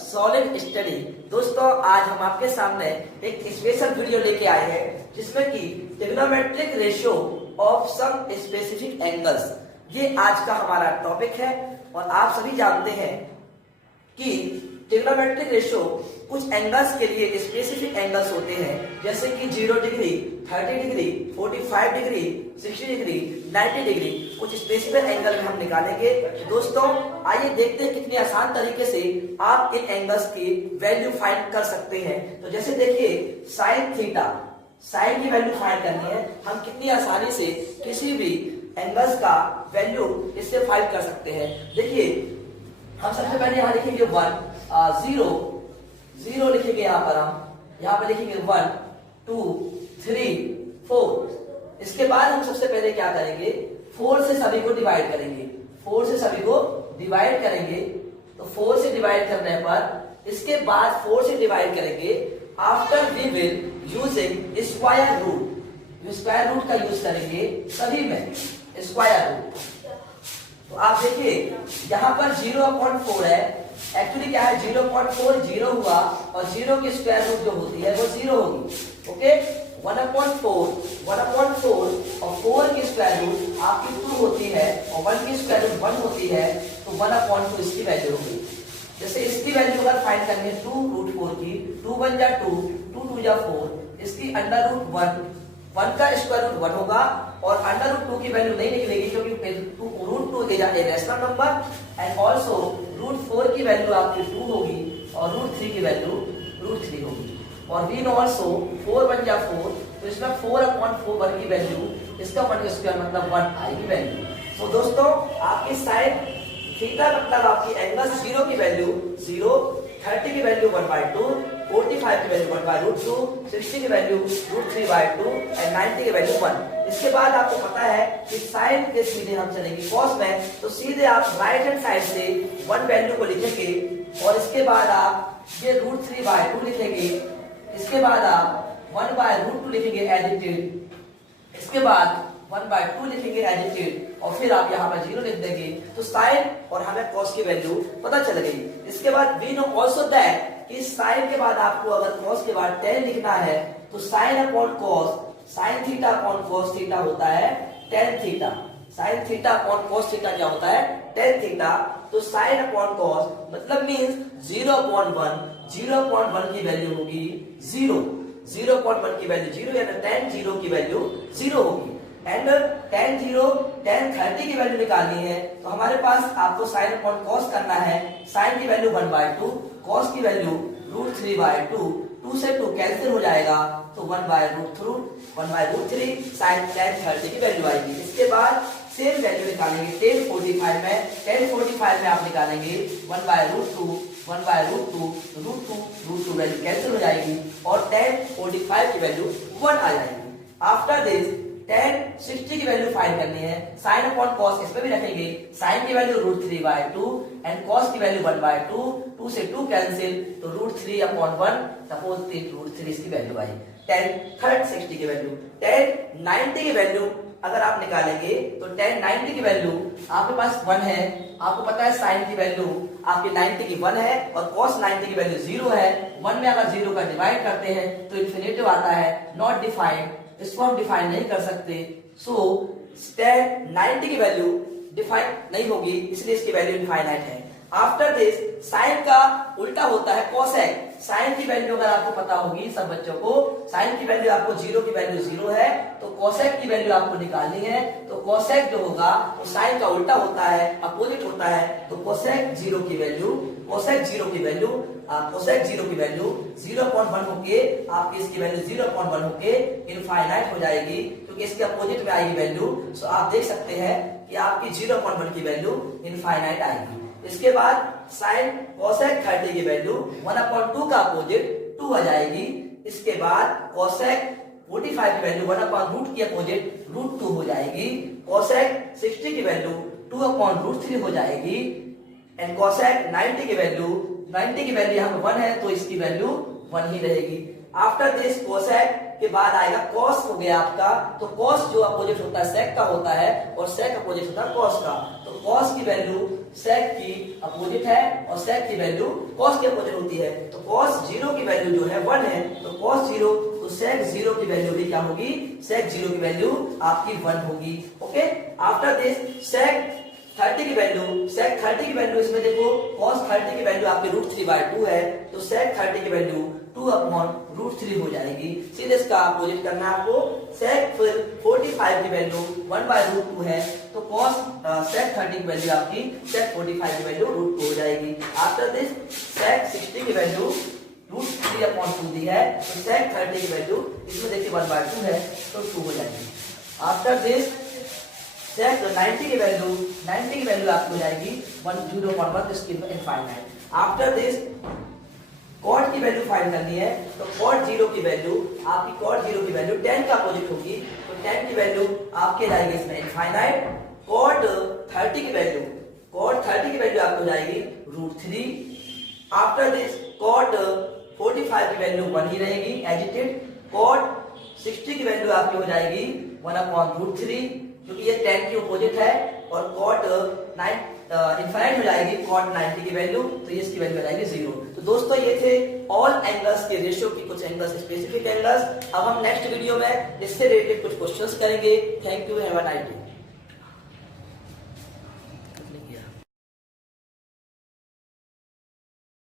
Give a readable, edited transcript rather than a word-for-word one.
Solid study. दोस्तों आज हम आपके सामने एक स्पेशल वीडियो लेके आए हैं जिसमें कि trigonometric ratio of some specific angles, ये आज का हमारा टॉपिक है। और आप सभी जानते हैं कि ट्रिग्नोमेट्रिक रेशियो कुछ एंगल्स के लिए स्पेसिफिक एंगल्स होते हैं, जैसे कि 0 degree, 30 degree, 45 degree, 60 degree, 90 degree. कुछ स्पेसिफिक एंगल में हम निकालेंगे। दोस्तों आइए देखते हैं कितनी आसान तरीके से आप इन एंगल्स की वैल्यू फाइंड कर सकते हैं। तो जैसे देखिए साइन थीटा, साइन की वैल्यू फाइंड करनी है, हम कितनी आसानी से किसी भी एंगल्स का वैल्यू इससे फाइंड कर सकते हैं। देखिए हम सबसे पहले यहाँ लिखेंगे 1, 0 लिखेंगे। यहाँ पर हम यहाँ पे लिखेंगे 1, 2, 3, 4। इसके बाद हम सबसे पहले क्या करेंगे, 4 से सभी को डिवाइड करेंगे। 4 से सभी को डिवाइड करेंगे तो 4 से डिवाइड करने पर इसके बाद 4 से डिवाइड करेंगे। After we will using square root, square root का यूज करेंगे सभी में, स्क्वायर रूट। तो आप देखिए यहाँ पर 0/4 है। एक्चुअली क्या है, 0.4 0 हुआ और 0 की स्क्वायर रूट जो होती है वो 0 होगी। ओके, 1/4 और 4 की स्क्वायर रूट आपकी 2 होती है और 1 की स्क्वायर रूट 1 होती है, तो 1/2 इसकी वैल्यू होगी। जैसे इसकी वैल्यू अगर फाइंड करनी है 2√4 की, 2 1 जा 2, 2 2 जा 4, इसकी √1, 1 का स्क्वायर रूट 1 होगा और √2 की वैल्यू नहीं निकलेगी क्योंकि √2 is a rational number. And also √4 की वैल्यू आपकी 2 होगी और √3 की वैल्यू √3 होगी। और वी नो ऑल्सो 4 1 जा 4, तो इसमें 4/4 1 की वैल्यू, इसका 1 स्क्वायर मतलब 1 आएगी वैल्यू। तो दोस्तों आपकी साइन थीटा मतलब आपकी एंगल 0 की वैल्यू 0, 30 की वैल्यू 1/2, 45 की वैल्यू 1/√2, 60 की वैल्यू √3/2 एंड 90 की वैल्यू 1। इसके बाद आपको पता है कि साइन के सीधे हम चलेंगे कॉस में, तो सीधे आप राइट हैंड साइड से 1 वैल्यू को लिखेंगे और इसके बाद आप ये √3/2 लिखेंगे। इसके बाद आप 1/√2 लिखेंगे एज इट इज। इसके बाद 1/2 लिखेंगे एज इट इज और फिर आप यहाँ पर 0 लिख देंगे। तो साइन और हमें कॉस की वैल्यू पता चल गई। इसके बाद वी नो ऑल्सो दैट कि साइन के बाद आपको अगर कॉस के बाद tan लिखना है तो sine upon cos, sine theta upon cos theta होता है tan theta. Sine theta upon cos theta क्या होता है, tan थीटा। तो साइन अपॉन कॉस मतलब मींस 0/1, 0/1 की वैल्यू होगी 0, 0/1 की वैल्यू 0, यानी tan 0 की वैल्यू 0 होगी। एंड tan 0, tan 30 की वैल्यू निकालनी है तो हमारे पास आपको साइन अपॉन कॉस करना है। साइन की वैल्यू 1/2, कॉस की वैल्यू √3/2, 2 से 2 कैंसिल हो जाएगा तो 1/√3 साइन tan 30 की वैल्यू आएगी। इसके बाद सेम वैल्यू निकालेंगे tan 45 में। tan 45 में आप निकालेंगे 1/√2, 1/√2, √2 वैल्यू कैंसिल हो जाएगी और tan 45 की वैल्यू 1 आ जाएगी। आफ्टर दिस tan 60 की वैल्यू फाइंड करनी है। साइन अपॉन कॉस इस पे भी रखेंगे। साइन की वैल्यू √3/2 एंड कॉस की वैल्यू 1/2, 2 से 2 कैंसिल तो √3/1, सपोज √3 इसकी वैल्यू आई। tan 60 की वैल्यू, tan 90 की वैल्यू अगर आप निकालेंगे तो tan 90 की वैल्यू आपके पास 1 है। आपको पता है साइन की वैल्यू आपकी 90 की 1 है और cos 90 की वैल्यू 0 है। 1 में अगर 0 का डिवाइड करते हैं तो इन्फिनिटिव आता है, नॉट डिफाइंड, इसको हम डिफाइन नहीं कर सकते। सो tan 90 की वैल्यू डिफाइन नहीं होगी, इसलिए इसकी वैल्यू इनफाइनाइट है। आफ्टर दिस साइन का उल्टा होता है कोसेक। साइन की वैल्यू अगर आपको पता होगी सब बच्चों को, साइन की वैल्यू आपको 0 की वैल्यू 0 है तो कोसेक की वैल्यू आपको निकालनी है। तो कोसेक जो होगा वो साइन का उल्टा होता है, अपोजिट होता है। तो कोसेक 0 की वैल्यू, कोसेक 0 की वैल्यू, कोसेक 0 की वैल्यू 0/1 होके आपकी इसकी वैल्यू 0/1 होके इनफाइनाइट हो जाएगी क्योंकि इसके अपोजिट में आएगी वैल्यू। सो आप देख सकते हैं कि आपकी 0/1 की वैल्यू इनफाइनाइट आएगी। इसके बाद साइन कोसेक 30 की वैल्यू 1/2 का अपोजिट 2 आ जाएगी। इसके बाद कोसेक 45 की वैल्यू 1/√2 की अपोजिट √2 हो जाएगी। कोसेक 60 की वैल्यू 2/√3 हो जाएगी। एंड कोसेक 90 की वैल्यू यहाँ पे 1 है तो इसकी वैल्यू 1 ही रहेगी। आफ्टर दिस कोसेक के बाद आएगा कॉस हो गया आपका, तो कॉस जो अपोजिट होता है सेक का होता है और सेक अपोजिट होता है कॉस का, तो कॉस की वैल्यू सेक की अपोजिट है और सेक की वैल्यू कॉस की अपोजिट होती है। तो कॉस 0 की वैल्यू जो है 1 है, तो कॉस 0, तो सेक 0 की वैल्यू भी क्या होगी, सेक 0 की वैल्यू आपकी 1 होगी। ओके, आफ्टर दिस सेक 30 की वैल्यू, सेक 30 की वैल्यू इसमें देखो cos 30 की वैल्यू आपकी √3/2 है, तो सेक 30 की वैल्यू 2/√3 हो जाएगी। सीधे इसका अपोजिट करना है आपको, सेक फिर 45 की वैल्यू 1/√2 है, तो cos सेक 30 की वैल्यू आपकी सेक 45 की वैल्यू √2 हो जाएगी। आफ्टर दिस सेक 60 की वैल्यू √3/2 दी है, तो सेक 30 की वैल्यू इसमें देखिए 1/2 है, तो 2 हो जाएगी। आफ्टर दिस सेक 90 की वैल्यू आपको हो जाएगी 0.1 इसकी इनफाइनाइट। आफ्टर दिस कॉट की वैल्यू फाइंड करनी है, तो कॉट 0 की वैल्यू आपकी कॉट 0 की वैल्यू 10 का अपोजिट होगी, तो 10 की वैल्यू आपके जाएगी इसमें इनफाइनाइट। कॉट 30 की वैल्यू आपको जाएगी √3। आफ्टर दिस कॉट 45 की वैल्यू 1 ही रहेगी एज इट इज। कॉट 60 की वैल्यू आपकी हो जाएगी 1/√3, क्योंकि ये 10 की अपोजिट है, और कॉट 9 इनफाइनाइट हो जाएगी कॉट 90 की वैल्यू, तो ये इसकी वैल्यू हो जाएगी 0। तो दोस्तों ये थे ऑल एंगल्स के रेशियो की कुछ एंगल्स, स्पेसिफिक एंगल्स। अब हम नेक्स्ट वीडियो में इससे रिलेटेड कुछ क्वेश्चंस करेंगे। Thank you, have a nice day.